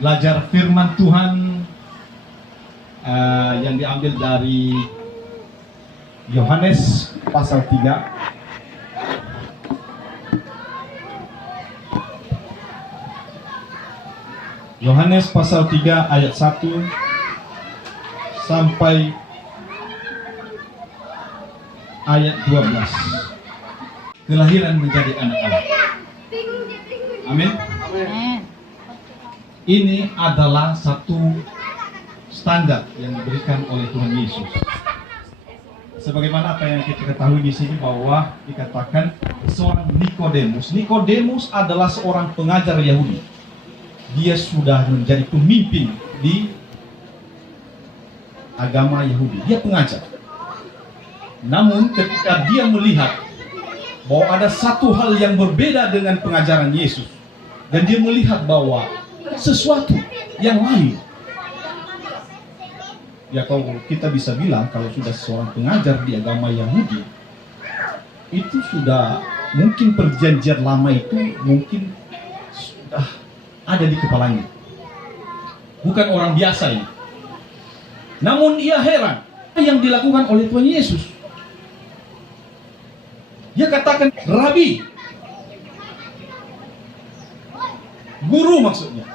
belajar firman Tuhan yang diambil dari Yohanes pasal 3. Yohanes pasal 3 ayat 1 sampai ayat 12. Kelahiran menjadi anak Allah. Amin. Ini adalah satu standar yang diberikan oleh Tuhan Yesus. Sebagaimana apa yang kita ketahui di sini bahwa dikatakan seorang Nikodemus. Nikodemus adalah seorang pengajar Yahudi. Dia sudah menjadi pemimpin di agama Yahudi. Dia pengajar. Namun ketika dia melihat bahwa ada satu hal yang berbeda dengan pengajaran Yesus, dan dia melihat bahwa sesuatu yang lain. Ya, kalau kita bisa bilang kalau sudah seorang pengajar di agama Yahudi, itu sudah mungkin perjanjian lama itu mungkin sudah ada di kepalanya. Bukan orang biasa ini. Namun ia heran apa yang dilakukan oleh Tuhan Yesus. Dia katakan, Rabi, guru maksudnya.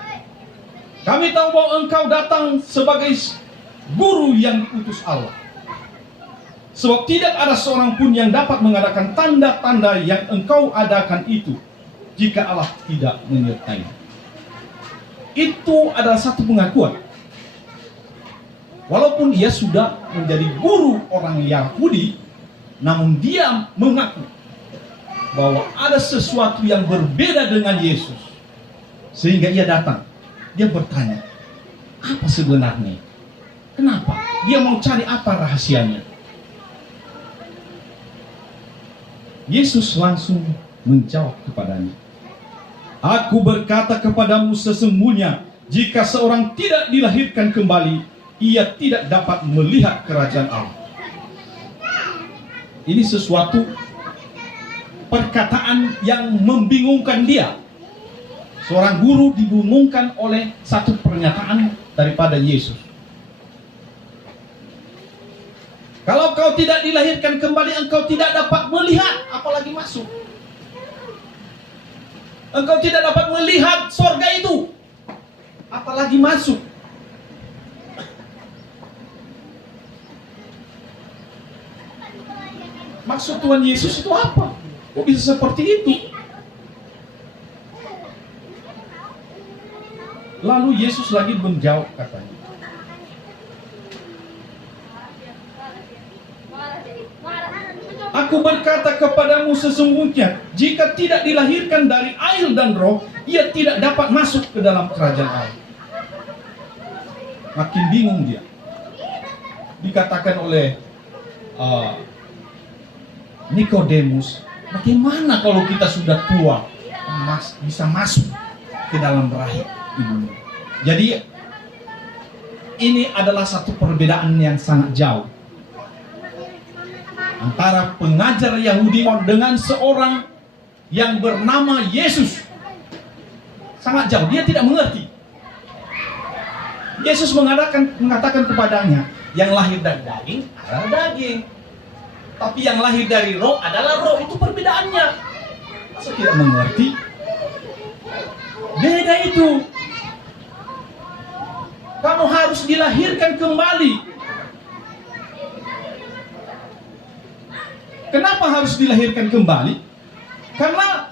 Kami tahu bahwa engkau datang sebagai guru yang diutus Allah. Sebab tidak ada seorang pun yang dapat mengadakan tanda-tanda yang engkau adakan itu jika Allah tidak menyertai. Itu adalah satu pengakuan. Walaupun dia sudah menjadi guru orang Yahudi, namun dia mengaku bahwa ada sesuatu yang berbeda dengan Yesus. Sehingga ia datang. Dia bertanya, apa sebenarnya? Kenapa? Dia mau cari apa rahasianya? Yesus langsung menjawab kepadanya, Aku berkata kepadamu sesungguhnya, jika seorang tidak dilahirkan kembali, ia tidak dapat melihat kerajaan Allah. Ini sesuatu perkataan yang membingungkan dia. Seorang guru dibingungkan oleh satu pernyataan daripada Yesus. Kalau kau tidak dilahirkan kembali, engkau tidak dapat melihat, apalagi masuk. Engkau tidak dapat melihat sorga itu, apalagi masuk. Maksud Tuhan Yesus itu apa? Kok bisa seperti itu? Lalu Yesus lagi menjawab katanya, Aku berkata kepadamu sesungguhnya, jika tidak dilahirkan dari air dan roh, ia tidak dapat masuk ke dalam kerajaan Allah. Makin bingung dia. Dikatakan oleh Nikodemus, bagaimana kalau kita sudah tua bisa masuk ke dalam rahim ibunya? Jadi ini adalah satu perbedaan yang sangat jauh antara pengajar Yahudi dengan seorang yang bernama Yesus. Sangat jauh, dia tidak mengerti. Yesus mengatakan kepadanya, yang lahir dari daging adalah daging, tapi yang lahir dari roh adalah roh. Itu perbedaannya. Masa tidak mengerti? Beda itu. Kamu harus dilahirkan kembali. Kenapa harus dilahirkan kembali? Karena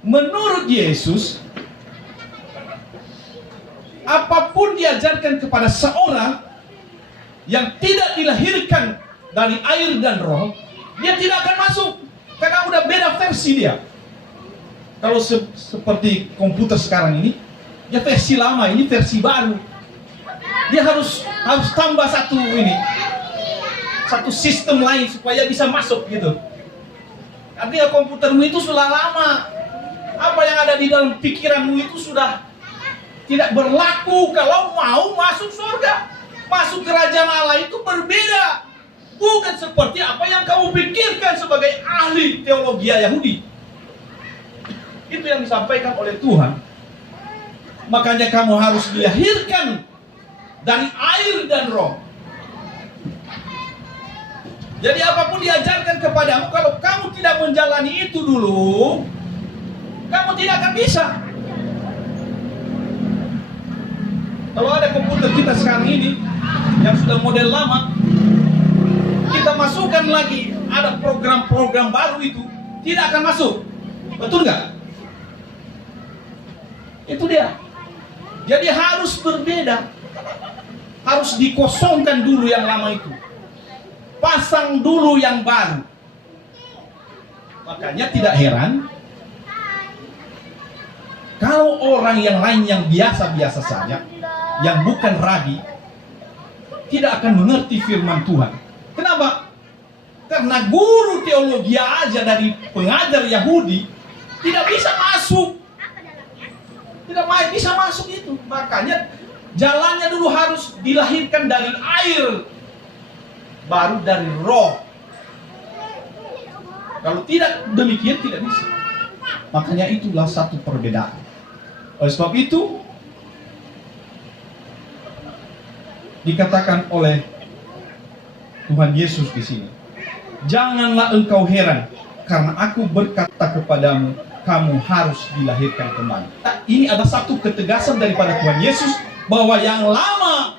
menurut Yesus, apapun diajarkan kepada seorang yang tidak dilahirkan dari air dan roh, dia tidak akan masuk. Karena udah beda versi dia. Kalau seperti komputer sekarang ini, ya versi lama, ini versi baru. Dia harus tambah satu sistem lain supaya bisa masuk gitu. Artinya komputermu itu sudah lama. Apa yang ada di dalam pikiranmu itu sudah tidak berlaku kalau mau masuk surga. Masuk kerajaan Allah itu berbeda. Bukan seperti apa yang kamu pikirkan sebagai ahli teologi Yahudi. Itu yang disampaikan oleh Tuhan. Makanya kamu harus dilahirkan dari air dan roh. Jadi apapun diajarkan kepadamu, kalau kamu tidak menjalani itu dulu, kamu tidak akan bisa. Kalau ada komputer kita sekarang ini yang sudah model lama, kita masukkan lagi ada program-program baru, itu tidak akan masuk. Betul nggak? Itu dia. Jadi harus berbeda. Harus dikosongkan dulu yang lama itu. Pasang dulu yang baru. Makanya tidak heran kalau orang yang lain yang biasa-biasa saja, yang bukan rabi, tidak akan mengerti firman Tuhan. Kenapa? Karena guru teologi aja dari pengajar Yahudi tidak bisa masuk. Tidak bisa masuk itu. Makanya jalannya dulu harus dilahirkan dari air, baru dari roh. Kalau tidak demikian tidak bisa. Makanya itulah satu perbedaan. Oleh sebab itu dikatakan oleh Tuhan Yesus di sini, janganlah engkau heran karena aku berkata kepadamu, kamu harus dilahirkan kembali. Ini adalah satu ketegasan daripada Tuhan Yesus bahwa yang lama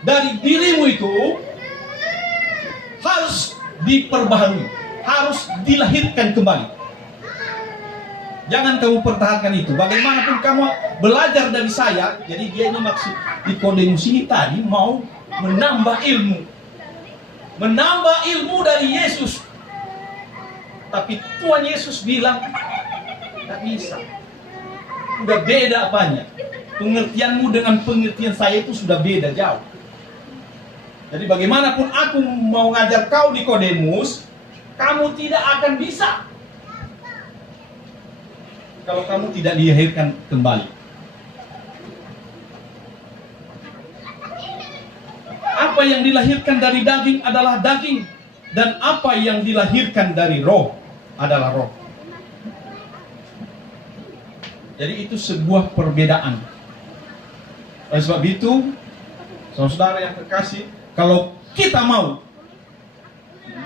dari dirimu itu harus diperbaharui, harus dilahirkan kembali. Jangan kamu pertahankan itu. Bagaimanapun kamu belajar dari saya, jadi dia ini maksud Nikodemus ini tadi mau menambah ilmu. Menambah ilmu dari Yesus. Tapi Tuhan Yesus bilang, tidak bisa. Sudah beda apanya. Pengertianmu dengan pengertian saya itu sudah beda jauh. Jadi bagaimanapun aku mau ngajar kau Nikodemus, kamu tidak akan bisa kalau kamu tidak dilahirkan kembali. Apa yang dilahirkan dari daging adalah daging, dan apa yang dilahirkan dari roh adalah roh. Jadi itu sebuah perbedaan. Oleh sebab itu, saudara yang terkasih, kalau kita mau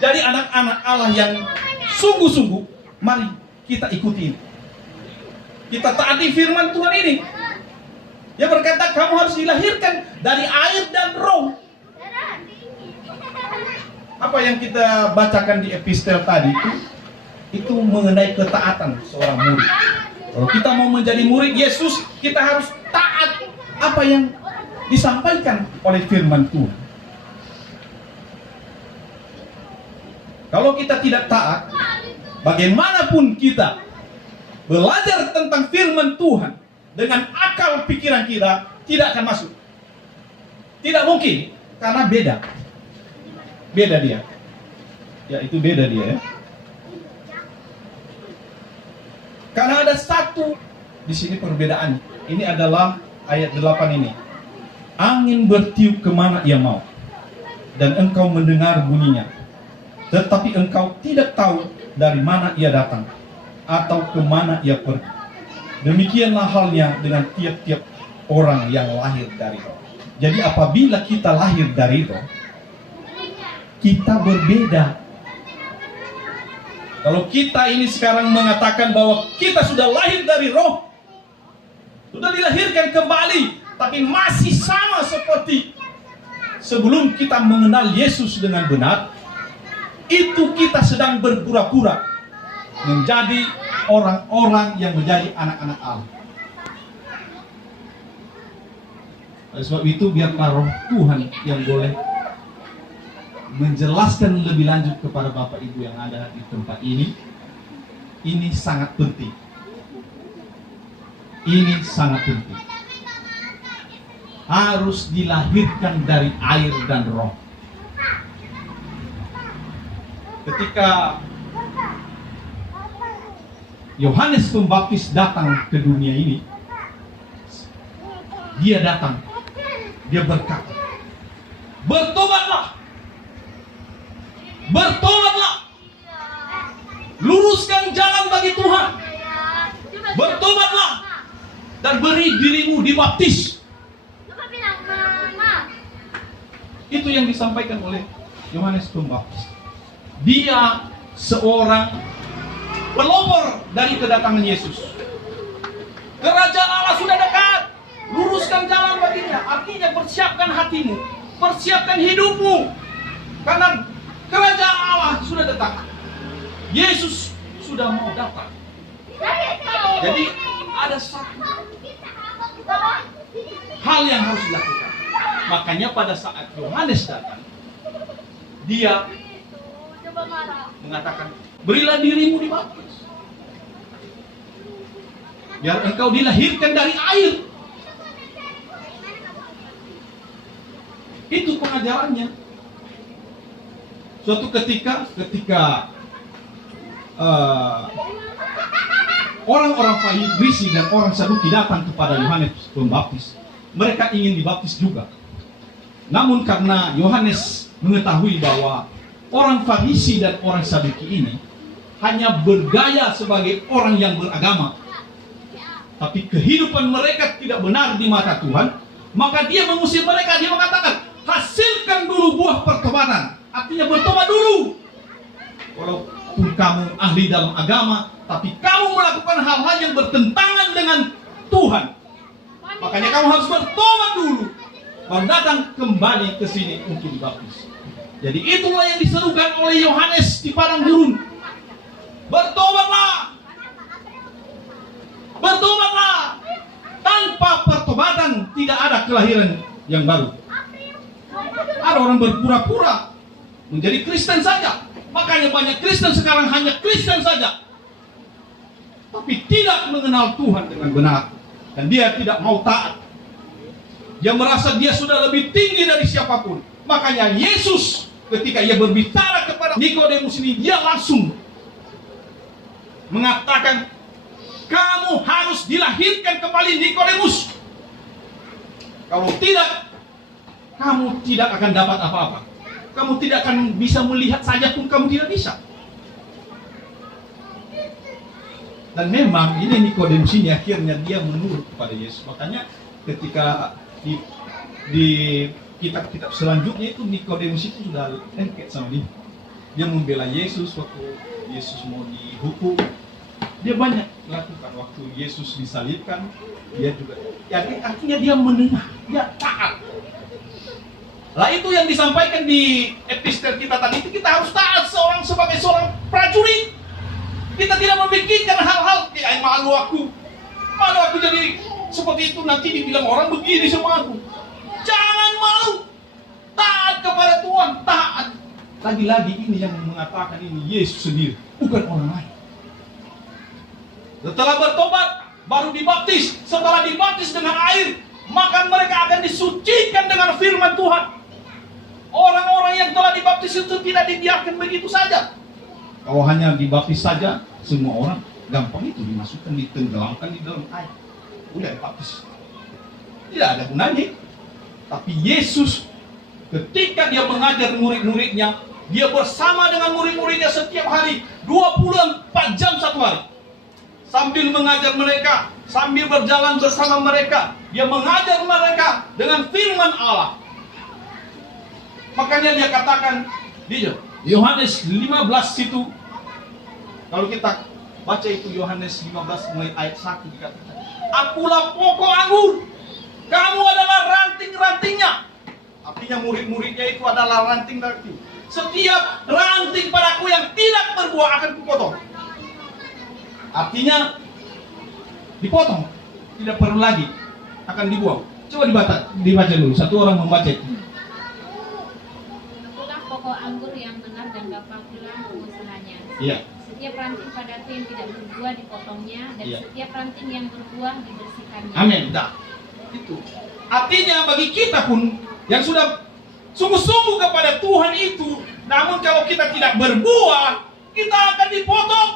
jadi anak-anak Allah yang sungguh-sungguh, mari kita ikuti. Kita taati firman Tuhan ini. Dia berkata kamu harus dilahirkan dari air dan roh. Apa yang kita bacakan di epistel tadi itu mengenai ketaatan seorang murid. Kalau kita mau menjadi murid Yesus, kita harus taat apa yang disampaikan oleh firman Tuhan. Kalau kita tidak taat, bagaimanapun kita belajar tentang firman Tuhan dengan akal pikiran kita, tidak akan masuk. Tidak mungkin, karena beda. Beda dia. Ya, itu beda dia ya. Karena ada satu di sini perbedaan. Ini adalah ayat 8 ini. Angin bertiup kemana ia mau, dan engkau mendengar bunyinya, tetapi engkau tidak tahu dari mana ia datang atau kemana ia pergi. Demikianlah halnya dengan tiap-tiap orang yang lahir dari roh. Jadi apabila kita lahir dari roh, kita berbeda. Kalau kita ini sekarang mengatakan bahwa kita sudah lahir dari roh, sudah dilahirkan kembali, tapi masih sama seperti sebelum kita mengenal Yesus dengan benar, itu kita sedang berpura-pura menjadi orang-orang yang menjadi anak-anak Allah. Oleh sebab itu biarlah roh Tuhan yang boleh menjelaskan lebih lanjut kepada Bapak Ibu yang ada di tempat ini. Ini sangat penting. Ini sangat penting. Harus dilahirkan dari air dan roh. Ketika Yohanes Pembaptis datang ke dunia ini, dia datang, dia berkata, bertobatlah, bertobatlah, luruskan jalan bagi Tuhan. Bertobatlah dan beri dirimu dibaptis. Itu yang disampaikan oleh Yohanes Pembaptis. Dia seorang pelopor dari kedatangan Yesus. Kerajaan Allah sudah dekat. Luruskan jalan baginya. Artinya persiapkan hatimu, persiapkan hidupmu, karena kerajaan Allah sudah dekat. Yesus sudah mau datang. Jadi ada satu hal yang harus dilakukan. Makanya pada saat Yohanes datang, dia mengatakan, berilah dirimu dibaptis, biar engkau dilahirkan dari air. Itu pengajarannya. Suatu ketika orang-orang Farisi dan orang Saduki datang kepada Yohanes Pembaptis, mereka ingin dibaptis juga. Namun karena Yohanes mengetahui bahwa orang Farisi dan orang Saduki ini hanya bergaya sebagai orang yang beragama, tapi kehidupan mereka tidak benar di mata Tuhan, maka dia mengusir mereka. Dia mengatakan, hasilkan dulu buah pertobatan. Artinya bertobat dulu. Walaupun kamu ahli dalam agama, tapi kamu melakukan hal-hal yang bertentangan dengan Tuhan, makanya kamu harus bertobat dulu, baru datang kembali ke sini untuk dibaptis. Jadi itulah yang diserukan oleh Yohanes di padang gurun. Bertobatlah. Bertobatlah. Tanpa pertobatan tidak ada kelahiran yang baru. Ada orang berpura-pura menjadi Kristen saja. Makanya banyak Kristen sekarang hanya Kristen saja, tapi tidak mengenal Tuhan dengan benar. Dan dia tidak mau taat. Dia merasa dia sudah lebih tinggi dari siapapun. Makanya Yesus ketika ia berbicara kepada Nikodemus ini, dia langsung mengatakan, kamu harus dilahirkan kembali, Nikodemus. Kalau tidak, kamu tidak akan dapat apa-apa. Kamu tidak akan bisa melihat saja pun kamu tidak bisa. Dan memang ini Nikodemus ini akhirnya dia menurut kepada Yesus. Makanya ketika di kitab-kitab selanjutnya itu Nikodemus itu sudah lengket sama dia. Dia membela Yesus waktu Yesus mau dihukum. Dia banyak melakukan waktu Yesus disalibkan. Dia juga, artinya dia mendengar, dia taat. Lah itu yang disampaikan di epistel kita tadi, itu kita harus taat sebagai seorang prajurit. Kita tidak memikirkan hal-hal, malu aku jadi seperti itu, nanti dibilang orang begini sama aku. Jangan malu, taat kepada Tuhan, taat. Lagi-lagi ini yang mengatakan ini Yesus sendiri, bukan orang lain. Setelah bertobat, baru dibaptis. Setelah dibaptis dengan air, maka mereka akan disucikan dengan firman Tuhan. Orang-orang yang telah dibaptis itu tidak dibiarkan begitu saja. Kalau hanya dibaptis saja, semua orang gampang itu dimasukkan, ditenggelamkan di dalam air. Udah dibaptis. Tidak ada gunanya. Tapi Yesus ketika dia mengajar murid-muridnya, dia bersama dengan murid-muridnya setiap hari 24 jam satu hari. Sambil mengajar mereka, sambil berjalan bersama mereka, dia mengajar mereka dengan firman Allah. Makanya dia katakan di Yohanes 15 itu, kalau kita baca itu Yohanes 15 mulai ayat 1 dikatakan, akulah pokok anggur, kamu adalah ranting-rantingnya. Artinya murid-muridnya itu adalah ranting-ranting. Setiap ranting padaku yang tidak berbuah akan kupotong. Artinya dipotong, tidak perlu lagi, akan dibuang. Coba dibaca dulu, satu orang membaca itu. Itulah pokok anggur yang benar dan Bapa pula pengusahanya. Iya. Setiap ranting padaku yang tidak berbuah dipotongnya, dan Iya. setiap ranting yang berbuah dibersihkannya. Amin. Dah. Itu. Artinya bagi kita pun yang sudah sungguh-sungguh kepada Tuhan itu, namun kalau kita tidak berbuah, kita akan dipotong.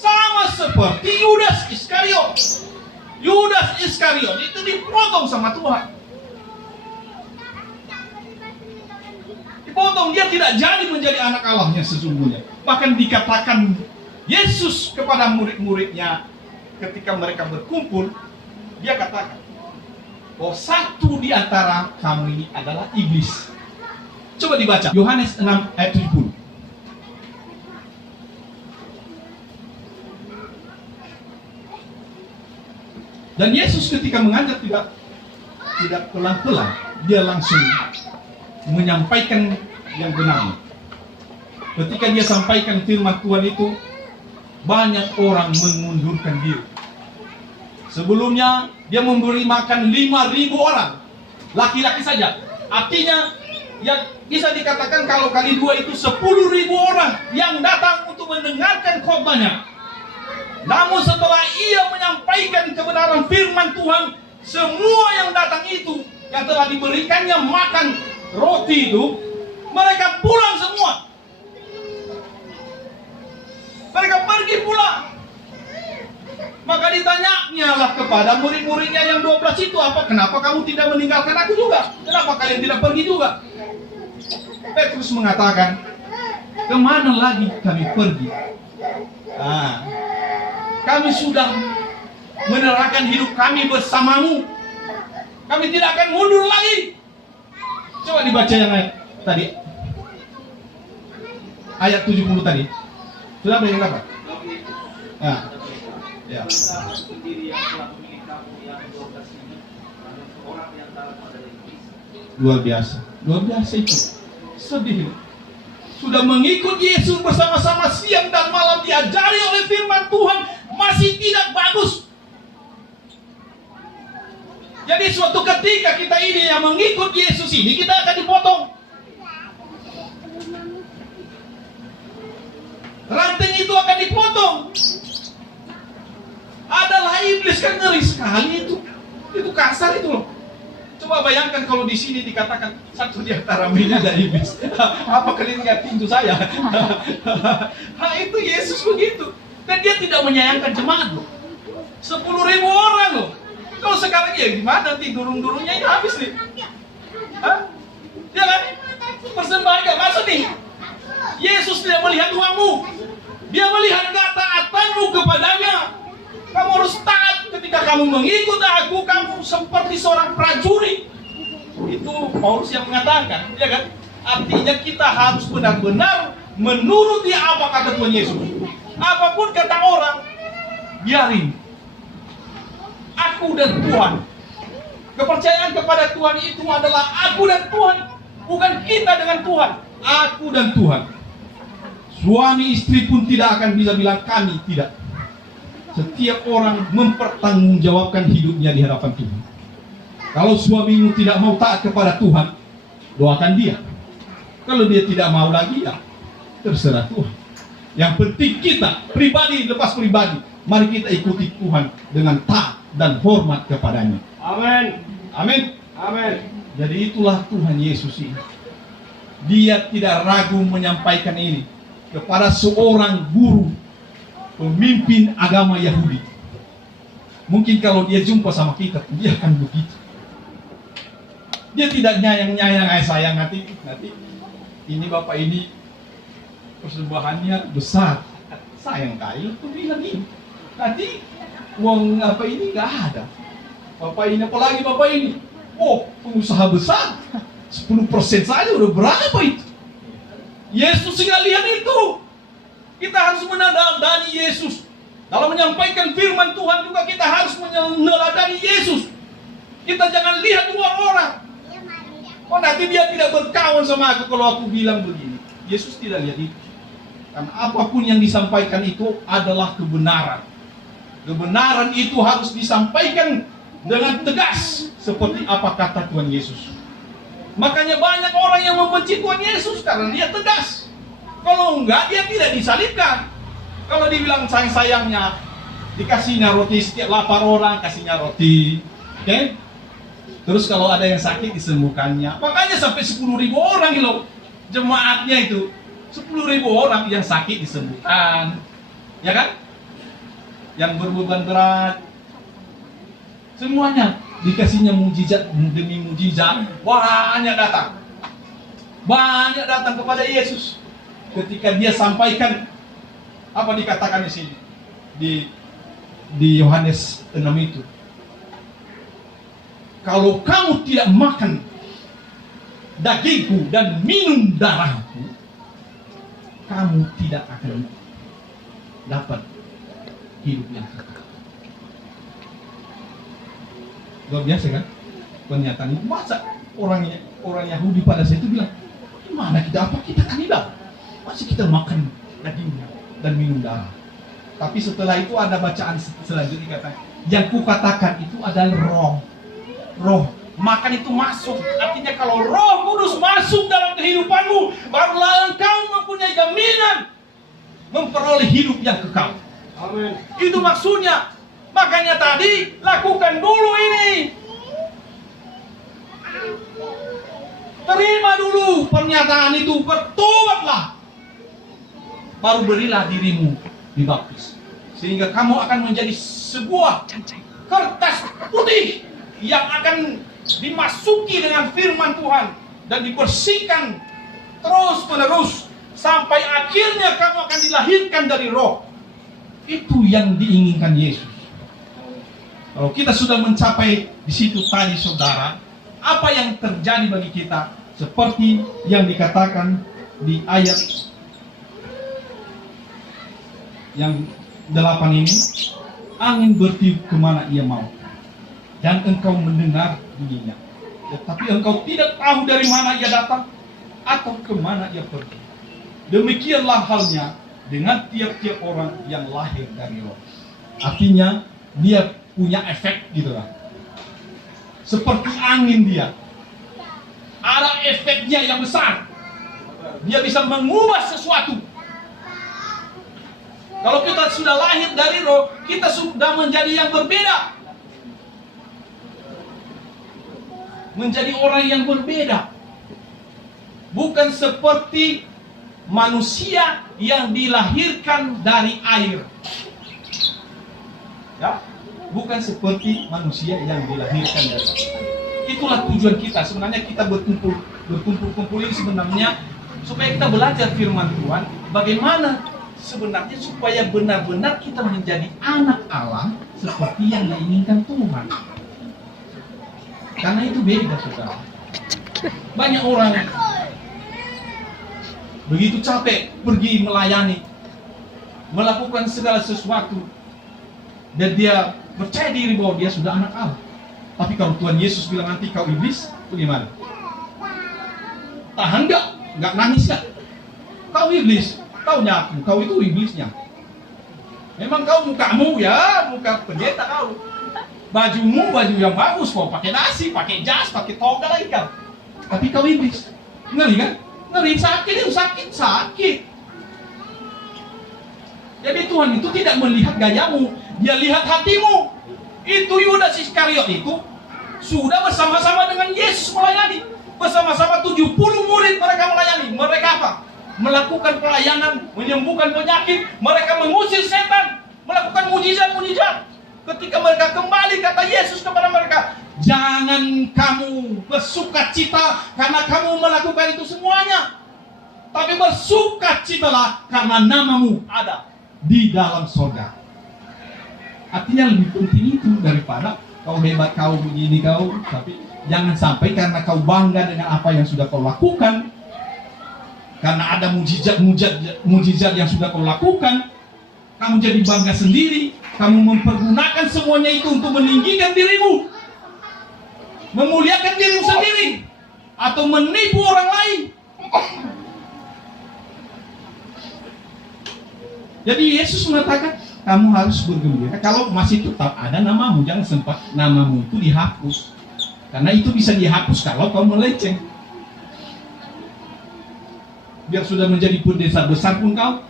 Sama seperti Yudas Iskariot. Yudas Iskariot itu dipotong sama Tuhan. Dipotong, dia tidak jadi menjadi anak Allahnya sesungguhnya. Bahkan dikatakan Yesus kepada murid-muridnya, ketika mereka berkumpul, dia katakan, oh, satu di antara kamu ini adalah iblis. Coba dibaca, Yohanes 6 ayat 70. Dan Yesus ketika mengajar tidak pelan-pelan, dia langsung menyampaikan yang benar. Ketika dia sampaikan firman Tuhan itu, banyak orang mengundurkan diri. Sebelumnya dia memberi makan 5.000 orang, laki-laki saja. Artinya ya bisa dikatakan kalau kali 2 itu 10.000 orang yang datang untuk mendengarkan khotbahnya. Namun setelah ia menyampaikan kebenaran firman Tuhan, semua yang datang itu, yang telah diberikannya makan roti itu, mereka pulang semua. Mereka pergi pulang. Maka ditanya lah kepada murid-muridnya yang 12 itu, kenapa kamu tidak meninggalkan aku juga? Kenapa kalian tidak pergi juga? Petrus mengatakan, kemana lagi kami pergi? Kami sudah menyerahkan hidup kami bersamamu. Kami tidak akan mundur lagi. Coba dibaca yang ayat tadi. Ayat 70 tadi. Sudah ada yang dapat? Ya. Luar biasa. Luar biasa itu. Sedih. Sudah mengikut Yesus bersama-sama siang dan malam, diajari oleh firman Tuhan, masih tidak bagus. Jadi suatu ketika kita ini yang mengikut Yesus ini, kita akan dipotong. Ranting itu akan dipotong. Adalah iblis, kan ngeri sekali itu. Itu kasar itu loh. Coba bayangkan kalau di sini dikatakan satu di antara ini ada iblis. Apa kalian nggak tinju saya? Itu Yesus begitu. Dan dia tidak menyayangkan jemaat loh. 10.000 orang loh. Kalau sekarang ya gimana nanti durung-durungnya ini habis nih. Ya kan? Persembahan gak masuk nih. Yesus tidak melihat uangmu. Dia melihat ketaatanmu kepadanya. Kamu harus taat ketika kamu mengikut aku, kamu seperti seorang prajurit. Itu Paulus yang mengatakan, ya kan? Artinya kita harus benar-benar menuruti apa kata Tuhan Yesus. Apapun kata orang, biarin. Aku dan Tuhan. Kepercayaan kepada Tuhan itu adalah aku dan Tuhan, bukan kita dengan Tuhan. Aku dan Tuhan. Suami istri pun tidak akan bisa bilang kami, tidak. Setiap orang mempertanggungjawabkan hidupnya di hadapan Tuhan. Kalau suamimu tidak mau taat kepada Tuhan, doakan dia. Kalau dia tidak mau lagi, ya terserah Tuhan. Yang penting kita pribadi lepas pribadi, mari kita ikuti Tuhan dengan taat dan hormat kepadanya. Amin. Amin. Amin. Jadi itulah Tuhan Yesus ini. Dia tidak ragu menyampaikan ini kepada seorang guru, pemimpin agama Yahudi. Mungkin kalau dia jumpa sama kita, dia akan begitu. Dia tidak nyayang-nyayang, sayang nanti ini bapak ini persembahannya besar. Sayang kali tuh bilang ini. Nanti uang apa ini nggak ada. Bapak ini apalagi bapak ini. Oh, pengusaha besar. 10% saja udah berapa itu? Yesus nggak lihat itu. Kita harus meneladani Yesus. Dalam menyampaikan firman Tuhan juga kita harus meneladani Yesus. Kita jangan lihat luar orang. Oh, nanti dia tidak berkawan sama aku kalau aku bilang begini. Yesus tidak lihat itu. Karena apapun yang disampaikan itu adalah kebenaran. Kebenaran itu harus disampaikan dengan tegas seperti apa kata Tuhan Yesus. Makanya banyak orang yang membenci Tuhan Yesus karena dia tegas. Kalau enggak, dia tidak disalibkan. Kalau dibilang sayang-sayangnya, dikasihnya roti setiap lapar orang, kasihnya roti. Oke? Terus kalau ada yang sakit, disembuhkannya. Makanya sampai 10.000 orang loh. Jemaatnya itu 10.000 orang yang sakit disembuhkan. Ya kan? Yang berbeban berat. Semuanya dikasihnya mujizat demi mujizat. Banyak datang. Banyak datang kepada Yesus. Ketika dia sampaikan apa dikatakan di sini di di Yohanes 6 itu, kalau kamu tidak makan dagingku dan minum darahku, kamu tidak akan dapat hidup yang kekal. Luar biasa kan pernyataan itu. Masa orang Yahudi pada saat itu bilang, gimana kita, apa kita kanibal? Masih kita makan dagingnya dan minum darah. Tapi setelah itu ada bacaan selanjutnya, kata, yang kukatakan itu adalah roh. Makan itu masuk. Artinya kalau Roh Kudus masuk dalam kehidupanmu, barulah engkau mempunyai jaminan memperoleh hidup yang kekal. Amin. Itu maksudnya. Makanya tadi lakukan dulu ini. Terima dulu pernyataan itu, bertobatlah. Baru berilah dirimu dibaptis. Sehingga kamu akan menjadi sebuah kertas putih yang akan dimasuki dengan firman Tuhan dan dibersihkan terus menerus sampai akhirnya kamu akan dilahirkan dari Roh. Itu yang diinginkan Yesus. Kalau kita sudah mencapai di situ tadi, saudara, apa yang terjadi bagi kita? Seperti yang dikatakan di ayat yang 8 ini, angin bertiup kemana ia mau, dan engkau mendengar bunyinya, tetapi engkau tidak tahu dari mana ia datang atau kemana ia pergi. Demikianlah halnya dengan tiap-tiap orang yang lahir dari Roh. Artinya dia punya efek gitu lah. Seperti angin, dia ada efeknya yang besar. Dia bisa mengubah sesuatu. Kalau kita sudah lahir dari Roh, kita sudah menjadi yang berbeda. Menjadi orang yang berbeda. Bukan seperti manusia yang dilahirkan dari air. Ya, bukan seperti manusia yang dilahirkan dari air. Itulah tujuan kita. Sebenarnya kita berkumpul ini sebenarnya supaya kita belajar firman Tuhan, bagaimana sebenarnya supaya benar-benar kita menjadi anak Allah seperti yang diinginkan Tuhan. Karena itu beda, saudara. Banyak orang begitu capek pergi melayani, melakukan segala sesuatu, dan dia percaya diri bahwa dia sudah anak Allah. Tapi kalau Tuhan Yesus bilang nanti kau iblis, itu gimana? Tahan gak? Gak nangis gak? Kau iblis, kau nyaku, kau itu iblisnya. Memang kau mukamu ya, muka pendeta kau. Bajumu baju yang bagus, kau pakai nasi, pakai jas, pakai toga lagi kan. Tapi kau iblis. Ngeri kan? Ngeri, sakit itu sakit. Jadi Tuhan itu tidak melihat gayamu, dia lihat hatimu. Itu Yudas Iskariot itu sudah bersama-sama dengan Yesus melayani. Bersama-sama 70 murid mereka melayani. Mereka apa? Melakukan pelayanan, menyembuhkan penyakit, mereka mengusir setan, melakukan mujizat-mujizat. Ketika mereka kembali, kata Yesus kepada mereka, jangan kamu bersukacita karena kamu melakukan itu semuanya, tapi bersukacitalah karena namamu ada di dalam surga. Artinya lebih penting itu daripada kau hebat, kau begini, kau. Tapi jangan sampai karena kau bangga dengan apa yang sudah kau lakukan, karena ada mujizat yang sudah kau lakukan, kamu jadi bangga sendiri. Kamu mempergunakan semuanya itu untuk meninggikan dirimu, memuliakan dirimu sendiri, atau menipu orang lain. Jadi Yesus mengatakan kamu harus bergembira kalau masih tetap ada namamu. Jangan sempat namamu itu dihapus, karena itu bisa dihapus kalau kau melenceng. Biar sudah menjadi pendeta besar pun kau,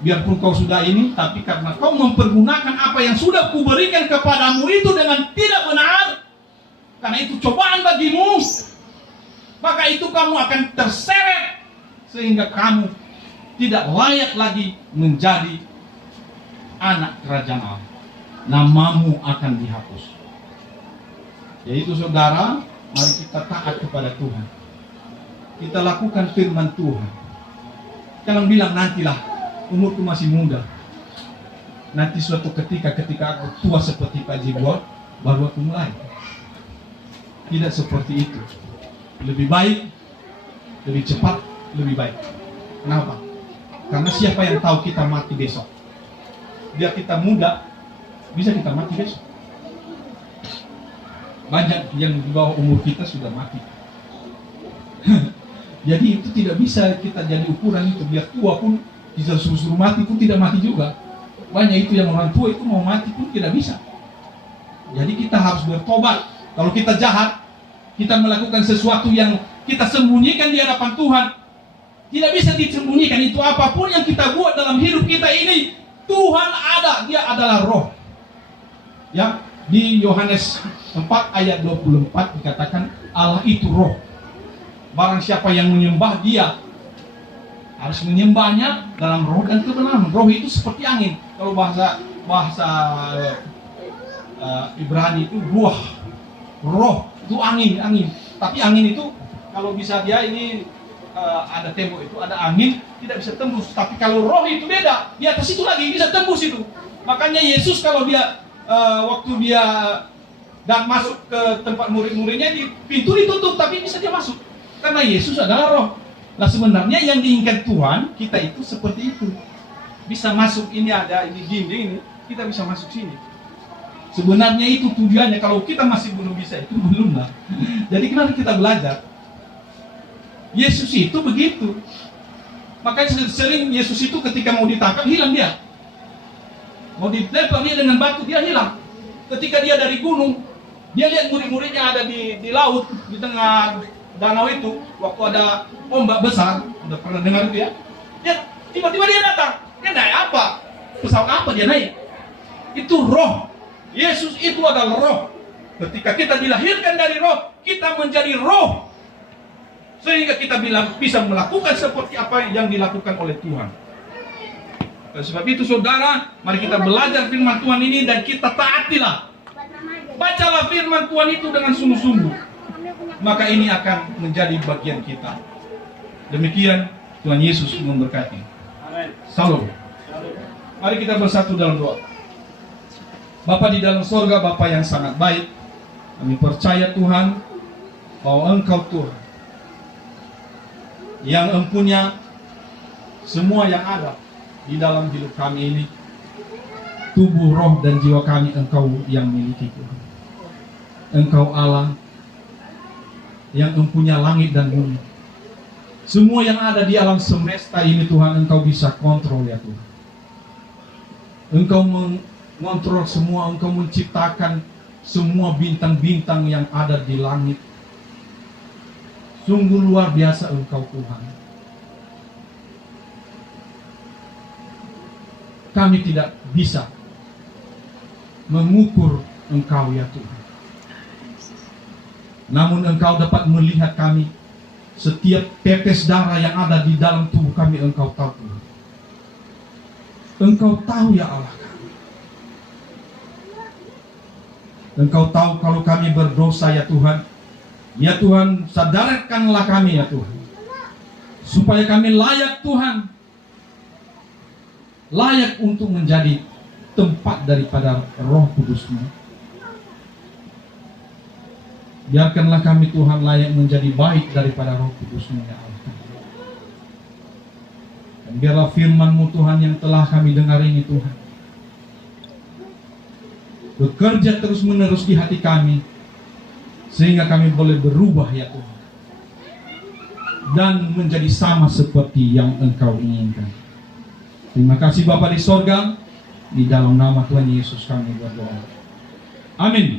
biarpun kau sudah ini, tapi karena kau mempergunakan apa yang sudah kuberikan kepadamu itu dengan tidak benar, karena itu cobaan bagimu, maka itu kamu akan terseret sehingga kamu tidak layak lagi menjadi anak kerajaan Allah. Namamu akan dihapus. Yaitu saudara, mari kita taat kepada Tuhan. Kita lakukan firman Tuhan. Jangan bilang nantilah, umurku masih muda. nanti suatu ketika aku tua seperti Pak Jibor, baru aku mulai. Tidak seperti itu. Lebih baik, lebih cepat, lebih baik. Kenapa? Karena siapa yang tahu kita mati besok? Biar kita muda, bisa kita mati besok. Banyak yang di bawah umur kita sudah mati. Jadi itu tidak bisa kita jadi ukuran itu. Biar tua pun bisa suruh mati pun tidak mati juga. Banyak itu yang orang tua itu mau mati pun tidak bisa. Jadi kita harus bertobat. Kalau kita jahat, kita melakukan sesuatu yang kita sembunyikan di hadapan Tuhan, tidak bisa disembunyikan. Itu apapun yang kita buat dalam hidup kita ini, Tuhan ada, Dia adalah roh. Ya, di Yohanes 4 ayat 24 dikatakan Allah itu roh. Barang siapa yang menyembah Dia harus menyembahnya dalam roh dan kebenaran. Roh itu seperti angin. Kalau bahasa Ibrani itu ruah. Roh itu angin. Tapi angin itu kalau bisa dia ini ada tembok itu, ada angin, tidak bisa tembus. Tapi kalau roh itu beda, di atas itu lagi bisa tembus itu. Makanya Yesus kalau dia waktu dia dan masuk ke tempat murid-muridnya, di pintu ditutup tapi bisa dia masuk. Karena Yesus adalah roh. Nah sebenarnya yang diinginkan Tuhan kita itu seperti itu. Bisa masuk, ini ada ini dinding ini, kita bisa masuk sini. Sebenarnya itu tujuannya. Kalau kita masih belum bisa, itu belum lah. Jadi kenapa kita belajar? Yesus itu begitu. Makanya sering Yesus itu ketika mau ditangkap hilang dia. Mau dilempar dia dengan batu, dia hilang. Ketika dia dari gunung, dia lihat murid-muridnya ada di laut, di tengah danau itu, waktu ada ombak besar. Udah pernah dengar itu ya? Ya, tiba-tiba dia datang. Dia naik apa? Pesawat apa dia naik? Itu roh. Yesus itu adalah roh. Ketika kita dilahirkan dari roh, kita menjadi roh. Sehingga kita bisa melakukan seperti apa yang dilakukan oleh Tuhan. Dan sebab itu saudara, mari kita belajar firman Tuhan ini dan kita taatilah. Bacalah firman Tuhan itu dengan sungguh-sungguh. Maka ini akan menjadi bagian kita. Demikian Tuhan Yesus memberkati. Salam. Mari kita bersatu dalam doa. Bapa di dalam sorga, Bapa yang sangat baik, kami percaya Tuhan bahwa Engkau Tuhan yang empunya semua yang ada di dalam hidup kami ini. Tubuh, roh, dan jiwa kami Engkau yang miliki Tuhan. Engkau Allah yang empunya langit dan bumi. Semua yang ada di alam semesta ini Tuhan, Engkau bisa kontrol ya Tuhan. Engkau mengontrol semua, Engkau menciptakan semua bintang-bintang yang ada di langit. Sungguh luar biasa Engkau Tuhan. Kami tidak bisa mengukur Engkau ya Tuhan. Namun Engkau dapat melihat kami. Setiap tetes darah yang ada di dalam tubuh kami Engkau tahu Tuhan. Engkau tahu ya Allah kami. Engkau tahu kalau kami berdosa ya Tuhan. Ya Tuhan, sadarkanlah kami ya Tuhan. Supaya kami layak Tuhan. Layak untuk menjadi tempat daripada Roh Kudus-Mu. Biarkanlah kami Tuhan layak menjadi baik daripada Roh Kudus-Mu ya Allah. Dan biarlah firman-Mu Tuhan yang telah kami dengar ini Tuhan bekerja terus-menerus di hati kami, sehingga kami boleh berubah ya Tuhan, dan menjadi sama seperti yang Engkau inginkan. Terima kasih Bapa di sorga, di dalam nama Tuhan Yesus kami berdoa. Amin.